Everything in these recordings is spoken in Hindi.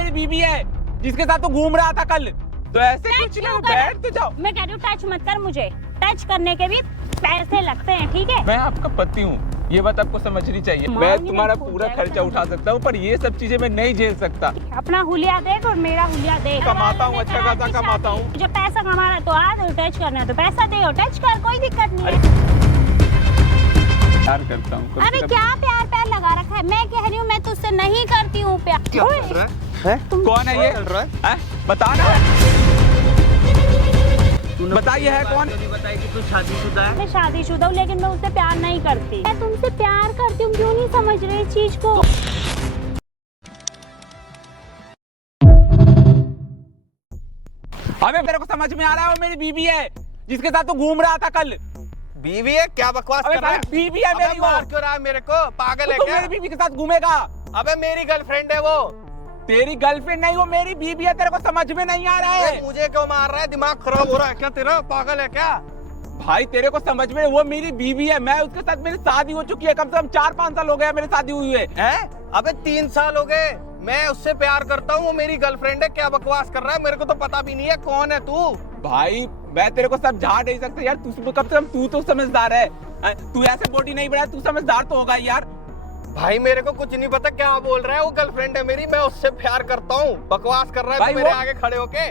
मेरी बीवी है जिसके साथ तू घूम रहा था कल। तो ऐसे कुछ ना, बैठ तो जाओ। मैं कह रही हूँ टच मत कर मुझे, टच करने के भी पैसे लगते हैं, ठीक है? मैं आपका पति हूँ, ये बात आपको समझनी चाहिए। मैं तुम्हारा पूरा खर्चा उठा सकता हूँ, पर ये सब चीजें मैं नहीं झेल सकता। अपना हुलिया देख और मेरा हुलिया देख। कमाता हूँ, अच्छा खासा कमाता हूँ। जो पैसा कमा रहा है तो आज टच करना है तो पैसा दे और टच कर, कोई दिक्कत नहीं है। प्यार करता हूँ। अरे क्या प्यार प्यार लगा रखा है? मैं कह रही हूँ मैं तुझसे नहीं करती हूँ प्यार। क्या कर रहा है? कौन है ये? बता ना, बताइए है कौन? बताइए कि तू शादीशुदा है। मैं शादीशुदा हूँ लेकिन मैं उससे प्यार नहीं करती। मैं तुमसे प्यार करती हूँ, क्यों नहीं समझ रही इस चीज को? अबे मेरे को समझ में आ रहा है, वो मेरी बीवी है जिसके साथ तू घूम रहा था कल। बीवी है? क्या बकवास कर रहा है? बीवी है मेरी। मार क्यों रहा है मेरे को? पागल है तू क्या? मेरी बीवी के साथ घूमेगा? अबे मेरी गर्लफ्रेंड है वो। तेरी गर्लफ्रेंड नहीं, वो मेरी बीवी है। तेरे को समझ में नहीं आ रहा है? मुझे क्यों मार रहा है? दिमाग खराब हो रहा है क्या तेरा? पागल है क्या? भाई तेरे को समझ में, वो मेरी बीवी है, मैं उसके साथ, मेरी शादी हो चुकी है, कम से कम 4-5 साल हो गया मेरी शादी हुई है। अबे 3 साल हो गए। मैं उससे प्यार करता हूँ, वो मेरी गर्लफ्रेंड है। क्या बकवास कर रहा है? मेरे को तो पता भी नहीं है कौन है तू। भाई मैं तेरे को समझा नहीं सकता यार, तू कम से कम तू तो समझदार है। तू ऐसे बॉडी नहीं बढ़ा, तू समझदार तो होगा यार। भाई मेरे को कुछ नहीं पता क्या बोल रहा है। वो गर्लफ्रेंड है मेरी, मैं उससे प्यार करता हूँ। बकवास कर रहा है मेरे आगे खड़े होके।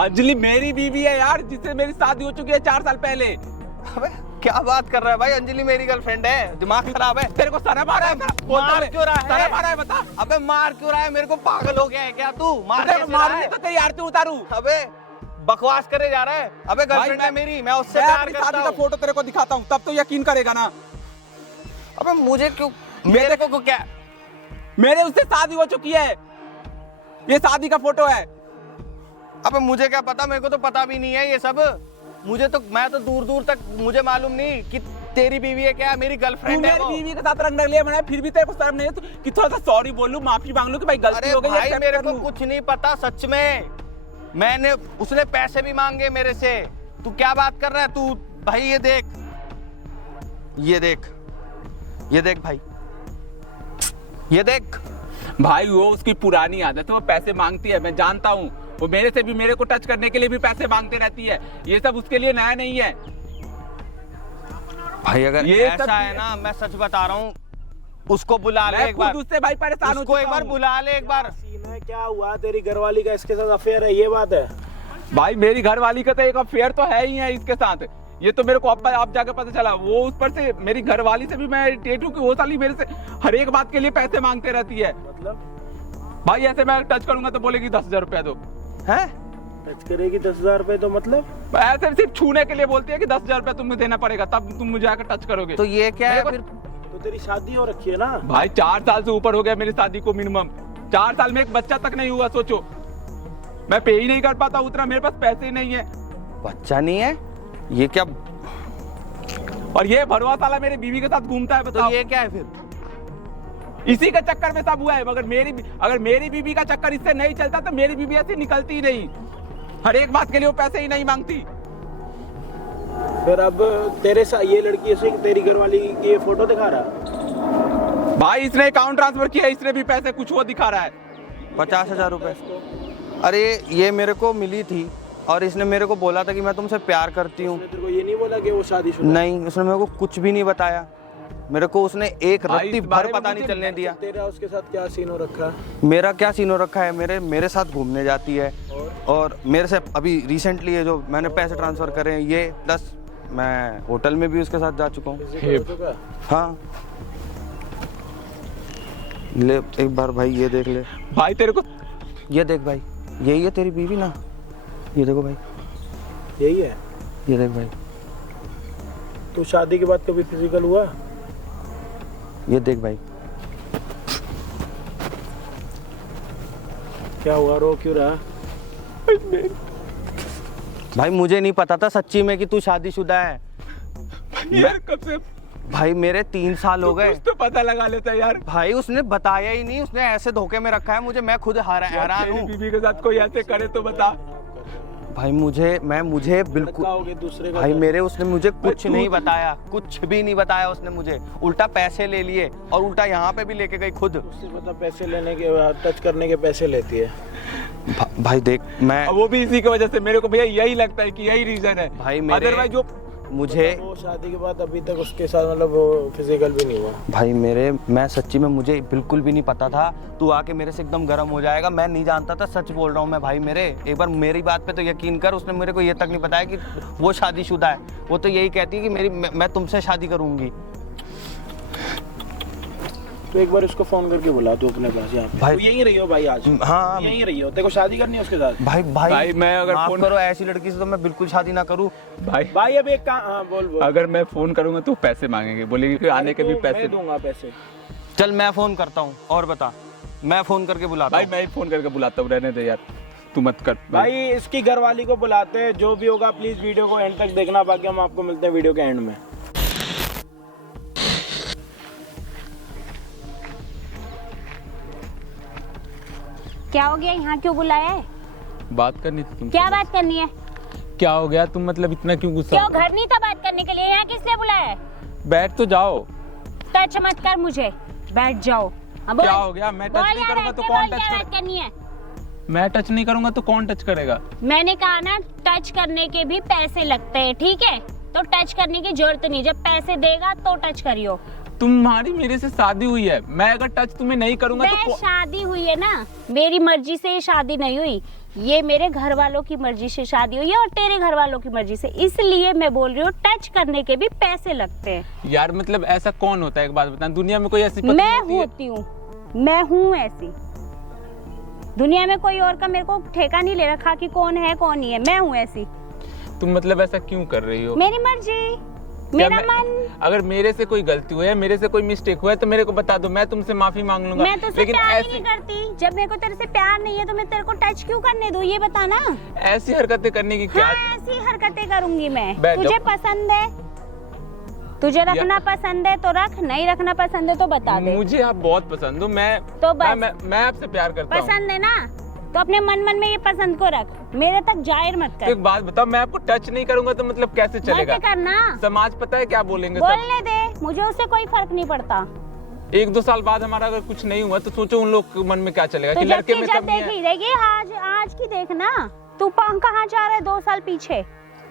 अंजलि मेरी बीवी है यार, जिससे मेरी शादी हो चुकी है 4 साल पहले। अबे क्या बात कर रहा है भाई? अंजलि मेरी गर्लफ्रेंड है। दिमाग खराब है? तेरे को शर्म आ रहा है? मार क्यों रहा है? शर्म आ रहा है बता। अबे मार क्यों रहा है? मेरे को पागल हो गया है क्या तू? मारूंगी तो तेरी आरती उतारू। अबे बकवास करे जा रहा है। अबे गर्लफ्रेंड है मेरी, मैं उससे प्यार करता हूँ। शादी का फोटो तेरे को दिखाता हूँ, तब तो यकीन करेगा ना। अबे मुझे क्यों? मेरे को क्या? मेरे उससे शादी हो चुकी है, ये शादी का फोटो है। अबे मुझे क्या पता? मेरे को तो पता भी नहीं है ये सब। मुझे तो, मैं तो दूर दूर तक मुझे मालूम नहीं कि तेरी बीवी है क्या। मेरी गर्लफ्रेंड है वो। मेरी बीवी के साथ रंग लिया मैंने, फिर भी तेरे को शर्म नहीं है कि थोड़ा सा सॉरी बोल लूं, माफी मांग लूं कि भाई गलती हो गई है। भाई मेरे को कुछ नहीं पता सच में। मैंने, उसने पैसे भी मांगे मेरे से। तू क्या बात कर रहा है तू? भाई ये देख, ये देख, ये देख भाई, ये देख भाई। वो उसकी पुरानी आदत है, वो पैसे मांगती है, मैं जानता हूँ। वो मेरे से भी, मेरे को टच करने के लिए भी पैसे मांगते रहती है। ये सब उसके लिए नया नहीं है भाई। अगर ये ऐसा है ना, मैं सच बता रहा हूँ, उसको बुला ले एक बार। उससे भाई परेशान उसको एक बार बुला ले एक बार। क्या हुआ? तेरी घरवाली का इसके साथ अफेयर है, ये बात है? भाई मेरी घरवाली का तो एक अफेयर तो है ही है इसके साथ। ये तो मेरे को अब जाकर पता चला। वो उस पर से, मेरी घरवाली से भी मैं इरिटेट हूँ कि वो साली मेरे से हर एक बात के लिए पैसे मांगते रहती है। मतलब भाई ऐसे मैं टच करूंगा तो बोलेगी 10,000 रुपया दो। है? टच करेगी 10,000 रुपए तो मतलब? ऐसे सिर्फ छूने के लिए बोलती है कि 10,000 रुपया तुम्हें देना पड़ेगा, तब तुम मुझे आकर टच करोगे। तो ये क्या है फिर? तो तेरी शादी हो रखी है ना? भाई 4 साल से ऊपर हो गया मेरी शादी को मिनिमम। 4 साल में एक बच्चा तक नहीं हुआ। सोचो, मैं पे ही नहीं कर पाता उतना, मेरे पास पैसे ही नहीं है। बच्चा नहीं है? ये क्या? और ये भरवा साला मेरी बीवी के साथ घूमता है, बताओ। तो ये क्या है फिर? इसी के चक्कर में सब हुआ है। अगर मेरी बीवी का चक्कर इससे नहीं चलता तो मेरी बीवी ऐसी निकलती ही नहीं। हर एक बात के लिए वो पैसे ही नहीं मांगती। फिर अब तेरे साथ ये लड़की ऐसे तेरी घरवाली की ये फोटो दिखा रहा? भाई इसने अकाउंट ट्रांसफर किया, इसने भी पैसे कुछ वो दिखा रहा है। 50,000 रुपए। अरे ये मेरे को मिली थी और इसने मेरे को बोला था कि मैं तुमसे प्यार करती हूँ। तेरे को ये नहीं बोला कि वो शादीशुदा? नहीं, उसने मेरे को कुछ भी नहीं बताया। मेरे को उसने एक रत्ती भर पता नहीं चलने दिया। तेरा उसके साथ क्या सीन हो रखा? मेरा क्या सीन हो रखा है? मेरे साथ घूमने जाती है और मेरे से अभी रिसेंटली ये जो मैंने पैसे ट्रांसफर करे हैं ये, प्लस मैं होटल में भी उसके साथ जा चुका हूँ। हाँ ले एक बार भाई, ये देख ले भाई। तेरे को ये देख भाई, यही है तेरी बीवी ना? ये देखो भाई, यही है? ये देख भाई। तो शादी के बाद कभी फिजिकल हुआ? ये देख भाई। क्या हुआ? रो क्यों रहा? भाई मुझे नहीं पता था सच्ची में कि तू शादीशुदा है। यार कब से? भाई मेरे 3 साल हो गए। कुछ तो पता लगा लेता यार। भाई उसने बताया ही नहीं, उसने ऐसे धोखे में रखा है मुझे। मैं खुद हैरान हूँ। बीवी के साथ कोई ऐसे करे तो बता। भाई मुझे बिल्कुल लड़का हो गया दूसरे का भाई घर। मेरे उसने मुझे कुछ तू- नहीं बताया, कुछ भी नहीं बताया उसने मुझे। उल्टा पैसे ले लिए और उल्टा यहाँ पे भी लेके गई खुद। उससे पता पैसे लेने के, टच करने के पैसे लेती है। भाई देख मैं अब वो भी इसी की वजह से, मेरे को भैया यही लगता है कि यही रीजन है। भाई मेरे अदरवाइज जो मुझे वो शादी के बाद अभी तक उसके साथ मतलब वो फिजिकल भी नहीं हुआ। भाई मैं सच्ची में मुझे बिल्कुल भी नहीं पता था। तू आके मेरे से एकदम गर्म हो जाएगा, मैं नहीं जानता था, सच बोल रहा हूँ मैं भाई। मेरे एक बार मेरी बात पे तो यकीन कर, उसने मेरे को ये तक नहीं बताया कि वो शादीशुदा है। वो तो यही कहती है कि मैं तुमसे शादी करूंगी। तो एक बार उसको फोन करके बुला तू अपने पास यहाँ पे। भाई- तू यहीं रही हो भाई आज? हाँ यहीं रही हो? तेरे को शादी करनी है उसके साथ? भाई मैं अगर माफ फोन करो, ऐसी लड़की से तो मैं बिल्कुल शादी ना करूँ। भाई अब एक काम, हाँ बोल। अगर मैं फोन करूंगा तो पैसे मांगेंगे, बोलेंगे कि आने के भी पैसे मैं दूंगा पैसे। चल मैं फोन करता हूँ और बता, मैं फोन करके बुलाता भाई हूँ। मैं ही फोन करके बुलाता हूँ, रहने दे यार, तू मत कर भाई इसकी घरवाली को बुलाते हैं, जो भी होगा प्लीज वीडियो को एंड तक देखना, बाकी हम आपको मिलते हैं वीडियो के एंड में। क्या हो गया, यहाँ क्यों बुलाया है? बात करनी थी तुम। क्या बात करनी है? क्या हो गया, तुम मतलब इतना क्यों गुस्सा? क्यों, घर नहीं था बात करने के लिए? यहाँ किस लिए बुलाया है? बैठ तो जाओ। टच मत कर मुझे, बैठ जाओ। अब क्या बोल। हो गया? मैं बोल टच नहीं यार, करूंगा तो ऐसे कौन बोल, टच क्या बात करेगा? करनी है? मैं टच नहीं करूंगा तो कौन टच करेगा? मैंने कहा ना, टच करने के भी पैसे लगते हैं, ठीक है? तो टच करने की जरूरत नहीं, जब पैसे देगा तो टच करियो। तुम्हारी मेरे से शादी हुई है, मैं अगर टच तुम्हें नहीं करूंगा मैं तो शादी हुई है ना, मेरी मर्जी से ये शादी नहीं हुई, ये मेरे घर वालों की मर्जी से शादी हुई है और तेरे घर वालों की मर्जी से, इसलिए मैं बोल रही हूँ टच करने के भी पैसे लगते हैं। यार मतलब ऐसा कौन होता है, एक बात बता, दुनिया में कोई ऐसी पत्नी मैं होती है? होती हूँ, मैं हूँ ऐसी। दुनिया में कोई और का मेरे को ठेका नहीं ले रखा कि कौन है कौन नहीं है, मैं हूँ ऐसी। तुम मतलब ऐसा क्यों कर रही हो? मेरी मर्जी, क्या मेरा मन। अगर मेरे से कोई गलती हुई है, मेरे से कोई मिस्टेक हुआ है तो मेरे को बता दो, मैं तुमसे माफी मांग लूंगा। मैं तुझसे लेकिन प्यार ही नहीं करती, जब मेरे को तेरे से प्यार नहीं है तो मैं तेरे को टच क्यों करने दूं, ये बता ना। ऐसी हरकतें करने की क्या? हाँ, ऐसी हरकतें करूंगी मैं। बैठ तुझे जाओ। पसंद है, तुझे रखना पसंद है तो रख, नहीं रखना पसंद है तो बता दे। मुझे आप बहुत पसंद हो, मैं तो बस। मैं आपसे प्यार करता हूँ। पसंद है ना, तो अपने मन मन में ये पसंद को रख, मेरे तक जाहिर मत तो कर। एक बात बताओ, मैं आपको टच नहीं करूंगा तो मतलब कैसे चलेगा? मत करना, समाज पता है क्या बोलेंगे सब? बोलने दे, मुझे उससे कोई फर्क नहीं पड़ता। 1-2 साल बाद हमारा अगर कुछ नहीं हुआ तो सोचो उन लोग के मन में क्या चलेगा तो कि जब लड़के की में जब कमी है। देखी रहेगी, आज की देखना, तू कहाँ जा रहा है 2 साल पीछे,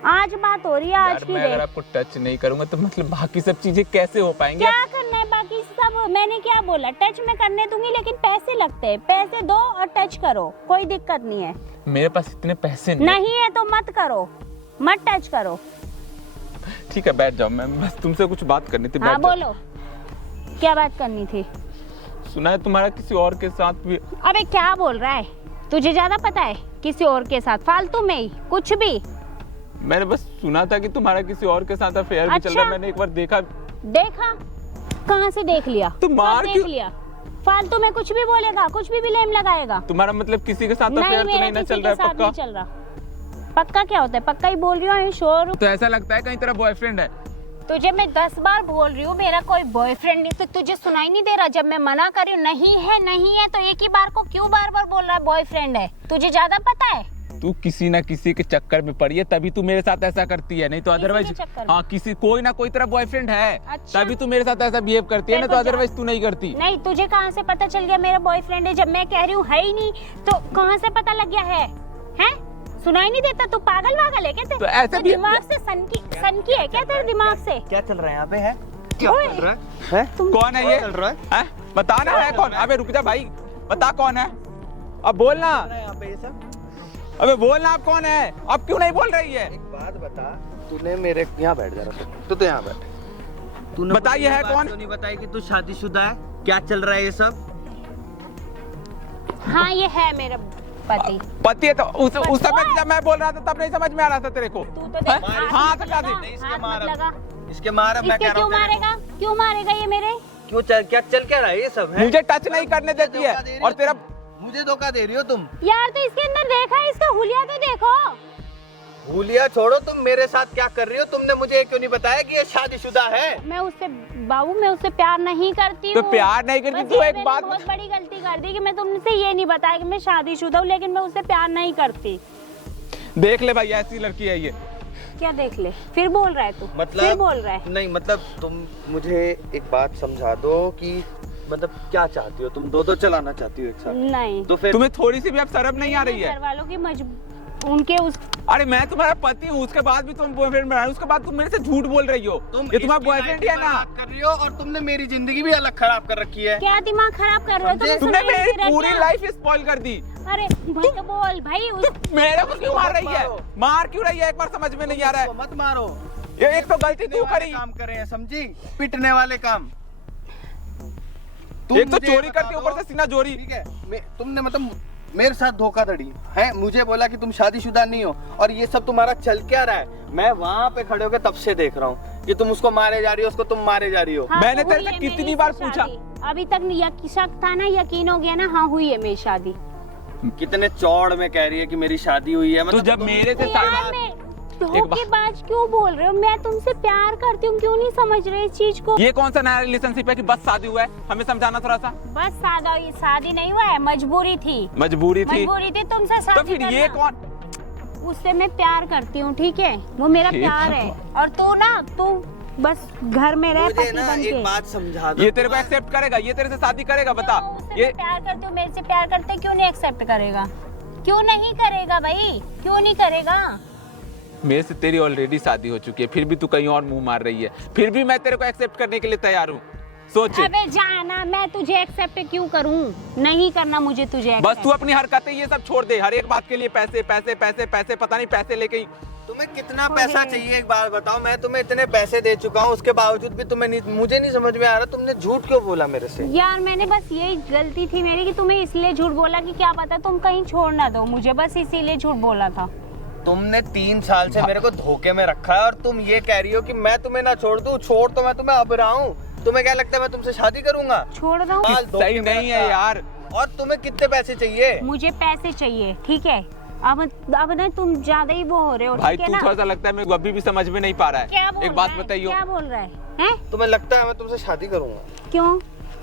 आज बात हो रही है, आज यार की मैं अगर देख। आपको टच नहीं करूंगा तो मतलब बाकी सब चीजें कैसे हो पाएंगी? क्या करना है बाकी सब, मैंने क्या बोला, टच में करने दूंगी लेकिन पैसे लगते हैं, पैसे दो और टच करो, कोई दिक्कत नहीं है। मेरे पास इतने पैसे नहीं। नहीं है तो मत करो, मत टच करो। ठीक है बैठ जाओ, मैं बस तुमसे कुछ बात करनी थी। हाँ बैठ जाओ। बोलो, क्या बात करनी थी? सुना है तुम्हारा किसी और के साथ भी? अबे क्या बोल रहा है, तुझे ज्यादा पता है, किसी और के साथ, फालतू में ही कुछ भी। मैंने बस सुना था कि तुम्हारा किसी और के साथ अफेयर भी चल रहा है, मैंने एक बार देखा। देखा? कहाँ से देख लिया? तो मार कब देख क्यों? लिया? फालतू में कुछ भी बोलेगा, कुछ भी ब्लेम लगाएगा। तुम्हारा मतलब किसी के साथ अफेयर तो मेरा नहीं ना किसी चल के रहा है? साथ पक्का? नहीं चल रहा। पक्का क्या होता है? पक्का ही बोल रही हूँ, श्योर। तो ऐसा लगता है कहीं तेरा बॉयफ्रेंड है। तुझे मैं 10 बार बोल रही हूँ मेरा कोई बॉयफ्रेंड नहीं, तो तुझे सुनाई नहीं दे रहा? जब मैं मना कर रही हूँ नहीं है तो एक ही बार को क्यों बार बार बोल रहा है बॉयफ्रेंड है? तुझे ज्यादा पता है? तू किसी ना किसी के चक्कर में पड़ी है तभी तू मेरे साथ ऐसा करती है, नहीं तो अदरवाइज। के चक्कर में? हाँ, किसी कोई ना कोई तेरा बॉयफ्रेंड है। अच्छा। तभी तू मेरे साथ ऐसा बिहेव करती है ना, तेरे तो को अदरवाइज तू नहीं करती। नहीं, तुझे कहाँ से पता चल गया मेरा बॉयफ्रेंड है? जब मैं कह रही हूँ है ही नहीं तो कहाँ से पता लग गया है? हैं? सुनाई नहीं देता? तू पागल वागल है क्या? तो ऐसे भी दिमाग से सनकी है क्या तेरे दिमाग से? क्या चल रहा है यहाँ पे? है क्या ओए, चल रहा है? कौन है ये? चल रहा है? हैं? बताना है कौन? अबे रुक जा भाई, बता कौन है, अब बोलना। यहाँ पे ये सब अबे बोलना, आप कौन है? अब क्यों नहीं बोल रही है? एक बात बता, तूने मेरे यहाँ बैठ जरा, तू तो यहाँ बैठ। तूने बताइए मुझे है बात कौन? क्यों नहीं बताई कि तू शादीशुदा है? क्या चल रहा है ये सब? हाँ ये है मेरा पति। पति है तो उस समय जब मैं बोल रहा था तब नहीं समझ में आ रहा था तेरे को? तू तो देख, हैं? हाथ हाँ, मत हटा दे। लगा, नहीं, इसके हाथ मार मत अब। लगा। इसके मार, अब मैं इसके कह रहा क्यों हूँ तेरे मारेगा? क्यों मारेगा ये मेरे? को। क्यों चल क्या रहा है ये सब? है मुझे टच नहीं करने देती है और तेरा मुझे धोखा दे रही हो तुम। यार तो इसके अंदर देखा है, इसका हुलिया तो देखो। भूलिया छोड़ो, तुम मेरे साथ क्या कर रही हो? तुमने मुझे क्यों नहीं बताया कि ये शादीशुदा है? मैं उससे बाबू, मैं उससे प्यार नहीं करती तो हूँ। प्यार नहीं करती बस तो ये एक मैंने बात बहुत बड़ी गलती कर दी कि मैं तुमसे ये नहीं बताया कि मैं शादीशुदा हूँ, लेकिन मैं उससे प्यार नहीं करती। देख ले भाई, ऐसी लड़की है ये। क्या देख ले, फिर बोल रहा है तू, फिर बोल रहा है। नहीं मतलब तुम मुझे एक बात समझा दो कि मतलब क्या चाहती हो तुम? दो चलाना चाहती हो एक साथ? नहीं तो फिर तुम्हें थोड़ी सी भी अब शर्म नहीं आ रही है? घर वालों की उनके उस अरे मैं तुम्हारा पति हूँ, उसके बाद भी तुम बॉयफ्रेंड बना, उसके बाद तुम मेरे से झूठ बोल रही हो। ये तुम्हारा बॉयफ्रेंड ही है ना? कर रही हो और तुमने मेरी जिंदगी भी अलग खराब कर रखी है। क्या दिमाग खराब कर रहे हो तुम? तुमने मेरी पूरी लाइफ स्पॉइल कर दी। अरे भाई तो बोल भाई मेरे को क्यों मार रही है? मार क्यों रही है? एक बार समझ में नहीं आ रहा है। मत मारो, ये एक तो गलती तू करी, काम करे हैं, समझी? पिटने वाले काम। एक तो चोरी करके ऊपर से सीना चोरी। ठीक है, तुमने मतलब मेरे साथ धोखाधड़ी है, मुझे बोला कि तुम शादीशुदा नहीं हो और ये सब तुम्हारा चल क्या रहा है? मैं वहाँ पे खड़े होकर तब से देख रहा हूँ कि तुम उसको मारे जा रही हो, उसको तुम मारे जा रही हो। हाँ, मैंने तो तेरे हुई से है कितनी मेरी बार इससे पूछा? शादी। अभी तक शक था ना, यकीन हो गया ना? हाँ हुई है मेरी शादी। कितने चौड़ में कह रही है कि मेरी शादी हुई है। तो जब मेरे से यार मैं धोखेबाज क्यों बोल रहे हो? मैं तुमसे प्यार करती हूँ, क्यों नहीं समझ रहे इस चीज को? ये कौन सा नया रिलेशनशिप है कि बस शादी हुआ है? हमें समझाना थोड़ा सा। बस शादी नहीं हुआ है, मजबूरी थी मजबूरी थी तुमसे शादी तो फिर ये करना। कौन? उससे मैं प्यार करती हूँ, ठीक है? वो मेरा ठीक प्यार है। है और तू बस घर में रह मुझे पति ना बन एक के। बात समझा दो। ये तेरे को एक्सेप्ट करेगा? ये तेरे से शादी करेगा? बता। उससे ये मैं प्यार करती हूँ, मेरे से प्यार करते, क्यों नहीं एक्सेप्ट करेगा? क्यों नहीं करेगा भाई, क्यों नहीं करेगा? मेरे से तेरी ऑलरेडी शादी हो चुकी है, फिर भी तू कहीं और मुंह मार रही है, फिर भी मैं तेरे को एक्सेप्ट करने के लिए तैयार हूँ। सोच। अबे जाना, मैं तुझे एक्सेप्ट क्यों करूँ? नहीं करना मुझे तुझे बस accept। तू अपनी हरकतें ये सब छोड़ दे, हर एक बात के लिए पैसे पैसे पैसे पैसे, पता नहीं पैसे लेके ही। तुम्हें कितना पैसा चाहिए एक बार बताओ? मैं तुम्हें इतने पैसे दे चुका हूँ, उसके बावजूद भी मुझे नहीं समझ में आ रहा तुमने झूठ क्यों बोला मेरे से? यार मैंने बस यही गलती थी मेरी कि तुम्हें इसलिए झूठ बोला कि क्या पता तुम कहीं छोड़ ना दो मुझे, बस इसीलिए झूठ बोला था। तुमने 3 साल से मेरे को धोखे में रखा है और तुम ये कह रही हो कि मैं तुम्हें ना छोड़ दूं। छोड़ तो मैं तुम्हें अब रहा हूँ। तुम्हें क्या लगता है मैं तुमसे शादी करूंगा? छोड़ दो। सही नहीं है यार। और तुम्हें कितने पैसे चाहिए? मुझे पैसे चाहिए, ठीक है? अब ना तुम ज्यादा ही वो हो रहे हो, भाई ठीक है तू ना? थोड़ा सा लगता है मेरे को अभी भी समझ में नहीं पा रहा क्या है। बोल एक रहा बात है? बताइए। क्या बोल रहा है? हैं? तुम्हें लगता है मैं तुमसे शादी करूंगा? क्यों?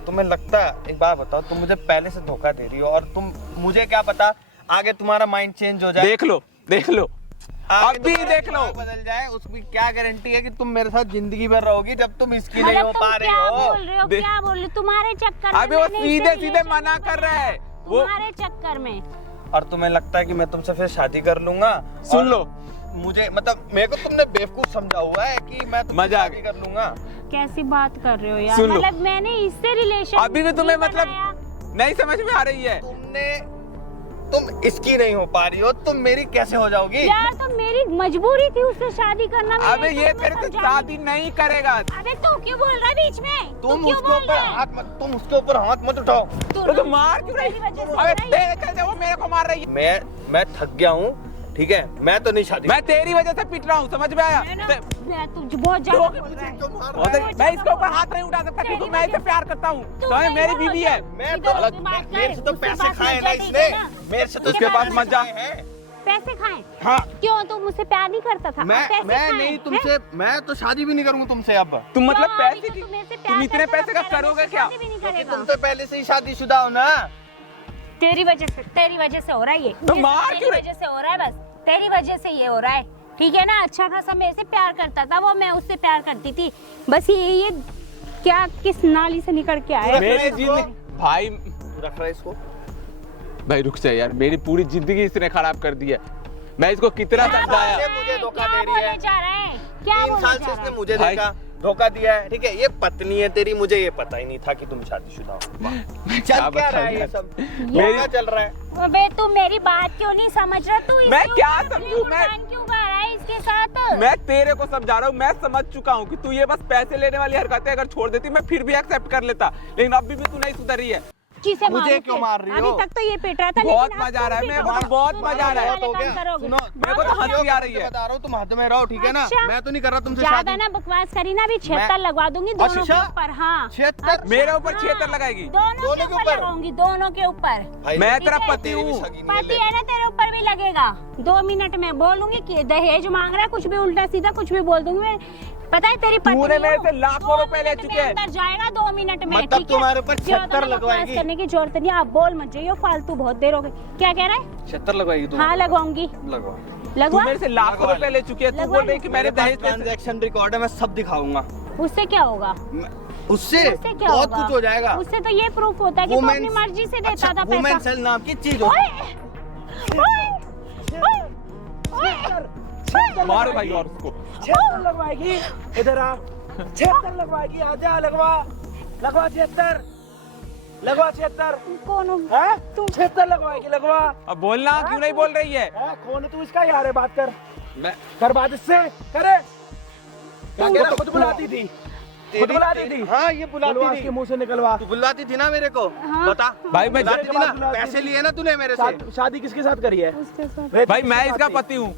तुम्हें लगता है? एक बात बताओ, तुम मुझे पहले से धोखा दे रही हो और तुम मुझे क्या पता आगे तुम्हारा माइंड चेंज हो जाए। देख लो आगे अभी तुम्हारा देख लो। दिमाग बदल जाए, उसकी क्या गारंटी है कि तुम मेरे साथ जिंदगी भर रहोगी जब तुम इसकी नहीं मतलब हो तुम पा रहे क्या हो? बोल रहे हो? देख- क्या बोल रहे हो? तुम्हारे चक्कर में अबे वो मैंने इससे सीधे सीधे relation मना नहीं कर बनाया। रहा है वो। तुम्हारे चक्कर में। और तुम्हें लगता है कि मैं तुमसे फिर शादी कर लूंगा? सुन और लो, मुझे मतलब मेरे को तुमने बेवकूफ समझा हुआ है कि मैं तुमसे मजाक। शादी कर लूंगा। कैसी बात कर रहे हो यार? सुन लो। मतलब मैंने इससे रिलेशन अभी भी तुम्हें मतलब नहीं समझ में आ रही है। तुम इसकी नहीं हो पा रही हो, तुम मेरी कैसे हो जाओगी? यार तो मेरी मजबूरी थी उससे शादी करना। अबे ये तेरे से शादी नहीं करेगा। अबे तू क्यों बोल रहा है बीच में? तुम क्यों उसके बोल ऊपर रहा है? हाथ मत, तुम उसके ऊपर हाथ मत उठाओ। तो मार क्यों रही? तेरी वजह से अबे हो रही है। तेरे चलते वो मेरे को मार रही है। मैं थक गया हूँ, ठीक है? मैं तो नहीं शादी। मैं तेरी वजह से पिट रहा हूँ, समझ में आया? मैं तुझे बहुत ज्यादा बोल रहा है। मैं इसके ऊपर हाथ नहीं उठा सकता क्योंकि मैं इसे प्यार करता हूँ। तो ये मेरी बीवी है। मैं इधर तो उसकी बात कर, मेरे से तो उसके पैसे पास खाए मजा ना नहीं इसने, है ना। मेरे से तो उसके पास पैसे मजा खाए हैं। पैसे खाए? हाँ। क्यों तू मुझसे प्यार नहीं करता था? मैं पैसे खाए, नहीं हैं? तुमसे, मैं तो शादी भी नहीं करूंगा तुमसे अब। तुम मतलब क्यों? अभी पैसे तो की तू मेरे से तुम प्यार इतने करता पैसे का था, करोगे मेरे से क्या? शादी भी नहीं क्योंकि करेगा। तुम तो पहले से ही शादीशुदा हो ना। तेरी वजह से हो रहा है ये। तो मार तेरी क्यों रही? वजह से हो रहा है, बस तेरी वजह से ये हो रहा है, ठीक है ना? अच्छा खासा मेरे से प्यार करता था वो, मैं उससे प्यार करती थी, बस ये क्या किस नाली से निकल के आया? मेरी जिंदगी भाई रख रहा है इसको। भाई रुक जा यार, मेरी पूरी जिंदगी इसने खराब कर दी है। मैं इसको कितना क्या समझाया। बोल- मुझे धोखा क्या दे रही बोले है। जा रहा है? क्या 3 बोले साल जा से रहा इसने है? मुझे भाई। धोखा दिया है, ठीक है? ये पत्नी है तेरी, मुझे ये पता ही नहीं था कि तुम शादीशुदा हो। चल क्या रहा है ये सब? मेरी- क्या चल रहा है? अबे तू मेरी बात क्यों नहीं समझ रहा? तू मैं इसके क्या ऊपर अपनी समझूं? उड़ान क्यों गा रहा है इसके साथ? मैं तेरे को समझा रहा हूँ, मैं समझ चुका हूँ कि तू ये बस पैसे लेने वाली हरकतें अगर छोड़ देती मैं फिर भी एक्सेप्ट कर लेता, लेकिन अभी भी तू नहीं सुधरी है। किसे मुझे मारूं क्यों फिर? मार रही हो? अभी तक तो ये पिट रहा था, बहुत लेकिन अब मजा आ रहा है, तुम मेरे भी को तो बहुत तुम मजा आ रहा है। वाले हो काम गया। करोगे। सुनो, मेरे को तो हंसी आ रही है। बता रहा हूँ, तुम हद में रहो, ठीक है ना? अच्छा। मैं तो नहीं कर रहा तुमसे ज्यादा शादी। ना बकवास करी ना, अभी 76 लगवा दूंगी दोनों के अच्छा? ऊपर। हाँ 76? मेरे ऊपर हाँ, 76 लगाएगी? दोनों के ऊपर लगाऊंगी, दोनों के ऊपर। भाई, मैं ठीक तेरा है, पति तेरी भी हूँ। सगी नहीं है, पति ले। है ना, तेरे ऊपर भी लगेगा। 2 मिनट में बोलूंगी कि दहेज मांग रहा है, कुछ भी उल्टा सीधा कुछ भी बोल दूंगी मैं। पता है तेरी पत्नी तूने मेरे हो, से लाखों 2 रुपए ले मिनट चुके में हैं। अंदर जाएगा 2 मिनट में, मतलब ठीक है? तुम्हारे ऊपर जो 76 तो लगवाएगी। बकवास करने की जरूरत नहीं, आप बोल मत जाइए फालतू, बहुत देर हो गई। क्या कह रहा है? 76 लगवाएगी तुम? हाँ लगवाऊंगी। लगवा। तू लगवा। मेरे से लाखों रुपए ले चुकी है, तू लगवा बोल रही है कि मैंने दहेज से- ट्रांजैक्शन रिकॉर्ड है, मैं सब दिखाऊंगा। उससे क्या होगा? उससे उससे क्या बहुत होगा? कुछ हो जाएगा। उससे तो ये प्रूफ होता है कि तू अपनी मर्जी से देता था वुमेन पैसा। सेल नाम की चीज ओए! होती ओए! ओए! ओए! मारो भाई और उसको। 76 लगवाएगी, इधर आ। 76 लगवाएगी, आजा लगवा 76 लगवा 76। कौन हो? है तू 76 लगवाएगी, लगवा। अब बोलना क्यों नहीं बोल रही है? कौन है तू? इसका यार है, बात कर। मैं कर बात इससे, करे। क्या कह रहा? खुद बुलाती थी, खुद बुलाती थी। हाँ, ये बुलवा बुलाती इसके थी। मुंह से निकलवा। तू बुलाती थी ना मेरे को? हाँ। बता। भाई मैं बुलाती थी ना? बुलाती पैसे थी। लिए ना तूने मेरे से? शादी किसके साथ करी है? उसके साथ। वे भाई किसके मैं साथ इसका थी? पति हूँ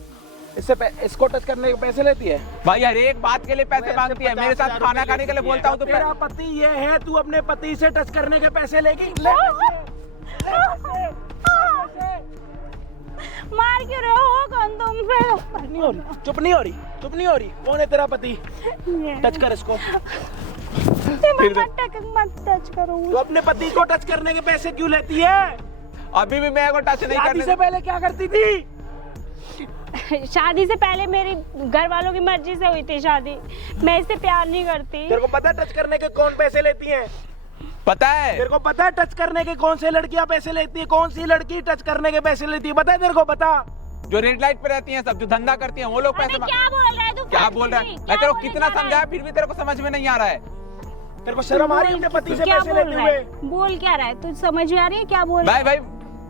इसको टच करने के पैसे लेती है? भाई, हर एक बात के लिए पैसे मैं मांगती है। 50,000 मेरे साथ खाना खाने के लिए बोलता हूँ तो तेरा मैं- पति ये है, तू अपने पति से टच करने के पैसे लेगी? ले पैसे, ले पैसे। मार क्यों रहे हो? कौन तुम पे? नहीं हो रही, चुप नहीं हो रही, चुप नहीं हो रही। कौन है तेरा पति? टच कर इसको। मत टच करो। तू अपने पति को टच करने के पैसे क्यों लेती है? अभी भी मेरे को टच नहीं शादी करने से पहले क्या करती थी? शादी से पहले मेरी घर वालों की मर्जी से हुई थी शादी। मैं इससे प्यार नहीं करती। तेरे को पता है टच करने के कौन पैसे लेती है? पता है। तेरे को पता है टच करने के कौन से लड़कियां पैसे लेती है? कौन सी लड़की टच करने के पैसे लेती है? पता है तेरे को? पता। जो रेड लाइट पे रहती हैं सब, जो धंधा करती हैं, वो लोग अबे पैसे मांग- क्या बोल रहा है तू? क्या बोल रहा है? मैं तेरे को कितना समझाया फिर भी तेरे को समझ में नहीं आ रहा है। तेरे को शर्म आ रही है अपने पति से क्या पैसे बोल लेते रहा हुए? है? बोल क्या रहा है? तू समझ में आ रही है क्या बोल रहा है?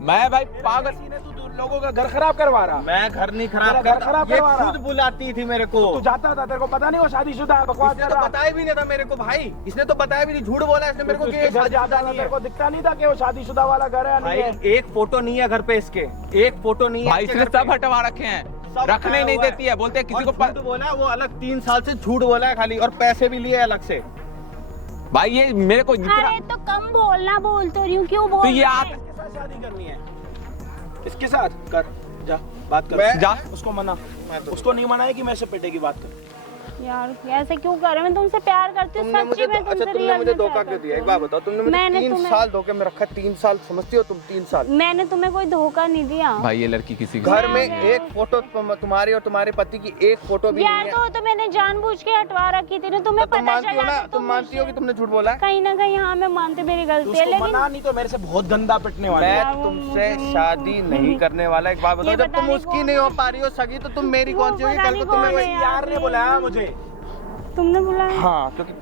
मैं भाई पागल। किसी ने तू लोगों का घर खराब करवा रहा। मैं घर नहीं तेरा खराब घर करता। खराब ये करवा रहा। खुद बुलाती थी मेरे को। तू जाता था, तेरे को पता नहीं वो शादीशुदा है, बकवास इसने कर तो रहा। बताया भी नहीं था मेरे को भाई। इसने तो बताया भी नहीं, झूठ बोला इसने मेरे को कि उसके ये घर जाता शादीशुदा था, नहीं तेरे को है। दिखता नहीं था कि वो शादीशुदा वाला घर है या भाई नहीं है? एक फोटो नहीं है घर पे इसके, एक फोटो नहीं है भाई इसके इसने घर पे। सब हटवा रखे हैं, सब रखने हटाया नहीं हुआ है। देती है। बोलते हैं किसी और को झूठ बोला है, वो अलग 3 साल से झूठ बोला है खाली, और पैसे भी लिए अलग से। भाई ये मेरे को जितना अरे तो कम बोलना, बोल तो रही हूँ, क्यों बोल तो ये रहा आप है? इसके साथ शादी करनी है, इसके साथ कर, जा बात कर। मैं- जा। उसको मना, उसको नहीं मना है कि मैं से पिटेगी, बात कर। यार ऐसे क्यों कर रहे हो? मैं तुमसे प्यार करती हूँ, तुमने सच्ची मुझे में अच्छा तुमसे तुमने रियल मुझे में धोखा प्यार क्यों करती दिया? एक हूँ। बात बताओ, तुमने मुझे मैंने 3 तुम्हें- साल धोखे में रखा। 3 साल समझती हो तुम? 3 साल मैंने तुम्हें कोई धोखा नहीं दिया। भाई ये लड़की किसी को घर में एक फोटो तुम्हारी और तुम्हारे पति की एक फोटो भी यार नहीं है। तो मैंने जानबूझ के हटवा रखी थी ना, तुम्हें तो तुम पता मानती हो चला ना? तो तुम मानती हो कि तुमने झूठ बोला है? कहीं ना कहीं हाँ मैं मानती हूँ, मेरी गलती है, उसको लेकिन मना, नहीं तो मेरे से बहुत गंदा पिटने वाला है। मैं तुमसे शादी नहीं करने वाला। एक बात बताओ, ये जब तुम बताने उसकी कौन नहीं हो पा रही हो सगी, तो तुम मेरी कौन सी होगी? पता कल नहीं को तुम्हें कौन वही है। यार ने बुलाया मुझे। तुमने बुलाया। हाँ, क्योंकि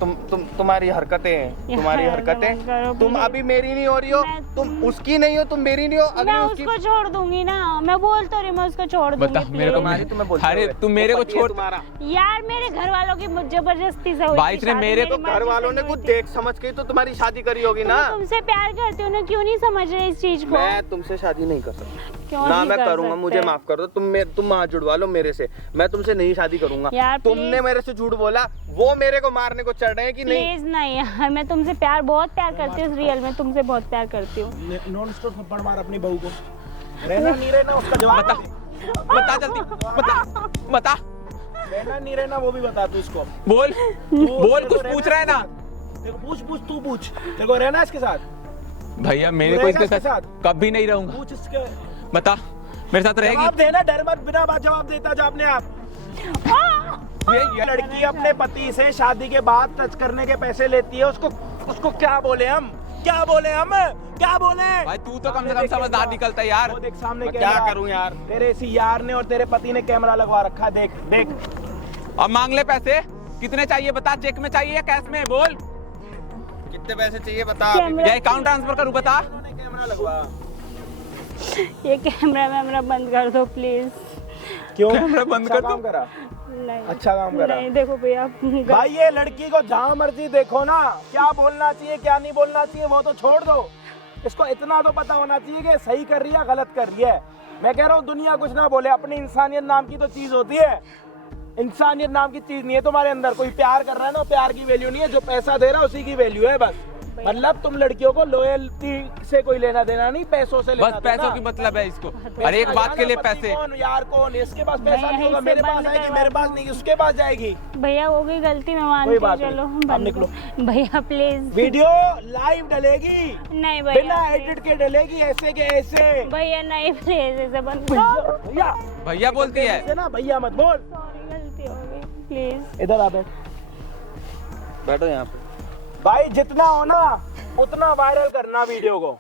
तुम्हारी हरकतें हैं, तुम्हारी यार, हरकतें। मत करो, तुम please। अभी मेरी नहीं हो रही हो, मैं- तुम उसकी नहीं हो, तुम मेरी नहीं हो। मैं अगर उसकी उसको छोड़ दूंगी ना, मैं बोल तो रही मैं उसको छोड़ दूंगी। बता मेरे को। please। तुम्हें बोलते अरे हुए। तुम मेरे वो को पति है छोड़। तुम्हारा। यार मेरे घर वालों की जबरदस्ती से हुई भाई थी इसने शादी, मेरे मेरी को मर्जी घर से वालों ने नहीं कुछ हुई थी। देख समझ के ही तो तुम्हारी शादी करी होगी ना। मैं तुमसे प्यार करती हूँ ना, क्यों नहीं समझ रहे इस चीज को? मैं तुमसे शादी नहीं कर सकता क्यों ना, नहीं मैं कर करूंगा। सकते? मुझे माफ कर दो। तुम हाथ जुड़वा लो मेरे से, मैं तुमसे नहीं शादी करूंगा। यार, तुमने please। मेरे से झूठ बोला, वो मेरे को मारने को चढ़ रहे हैं कि नहीं? प्लीज नहीं यार, मैं तुमसे बहुत प्यार करती हूँ, रियल में तुमसे बहुत प्यार करती हूँ। नॉन स्टॉप थप्पड़ मार अपनी बहू को। रहना नहीं रहना उसका जवाब बता दे। बता जल्दी बता रहना नहीं रहना वो भी बता तू इसको। बोल बोल, कुछ पूछ रहा है ना? देखो पूछ तू पूछ। देखो रहना है इसके साथ, भैया मेरे को रहेगा इसके इसके साथ साथ? कभी नहीं रहूंगा। पूछ इसके। बता मेरे साथ रहेगी? जवाब देना, डर मत, बिना बात जवाब देता जा अपने आप। ये लड़की अपने पति से शादी के बाद टच करने के पैसे लेती है, उसको क्या बोले हम? क्या बोले हम? क्या बोले? भाई तू तो कम से कम समझदार निकलता है यार। वो देख सामने मैं क्या कैमरा। करूं यार? तेरे इसी यार ने और तेरे पति ने कैमरा लगवा रखा है, देख देख। अब मांग ले पैसे, कितने चाहिए बता? चेक में चाहिए या कैश में? बोल। कितने पैसे चाहिए बता? कैमरा- या अकाउंट ट्रांसफर करूं? बता। उन्होंने कैमरा लगवाया। ये कैमरा बंद कर दो प्लीज। क्यों? कैमरा बंद अच्छा कर दो। काम करा, नहीं अच्छा काम करा। नहीं, देखो भैया भाई ये लड़की को जहाँ मर्जी देखो ना, क्या बोलना चाहिए क्या नहीं बोलना चाहिए वो तो छोड़ दो, इसको इतना तो पता होना चाहिए कि सही कर रही है गलत कर रही है। मैं कह रहा हूँ दुनिया कुछ ना बोले, अपनी इंसानियत नाम की तो चीज होती है। इंसानियत नाम की चीज नहीं है तुम्हारे अंदर। कोई प्यार कर रहा है ना, प्यार की वैल्यू नहीं है, जो पैसा दे रहा है उसी की वैल्यू है बस। मतलब तुम लड़कियों को लॉयल्टी से कोई लेना देना नहीं, पैसों से लेना बस पैसों की मतलब है इसको, हर एक बात के लिए पैसे। कौन यार कौन, इसके पास पैसा भैया, नहीं होगा, इससे मेरे पास बंद आएगी, करवा मेरे दो। पास नहीं उसके पास जाएगी। भैया हो गई गलती, मैं कोई मानती बात हूँ, नहीं, चलो अब बंद निकलो। करो। भैया प्लीज, वीडियो लाइव डलेगी, नहीं बिना भैया एडिट के डलेगी, ऐसे के ऐसे। भैया नहीं, प्लीज ऐसे बंद करो। भैया भैया बोलती है, ऐसे ना भैया मत बोल। सॉरी गलती हो गई, प्लीज। इधर आ बैठ, बैठो यहाँ पे। भाई जितना हो ना उतना वायरल करना वीडियो को,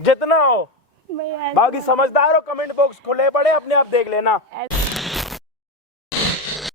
जितना हो। भैया बाकी समझदार हो, कमेंट बॉक्स खुले पड़े, अपने आप देख लेना।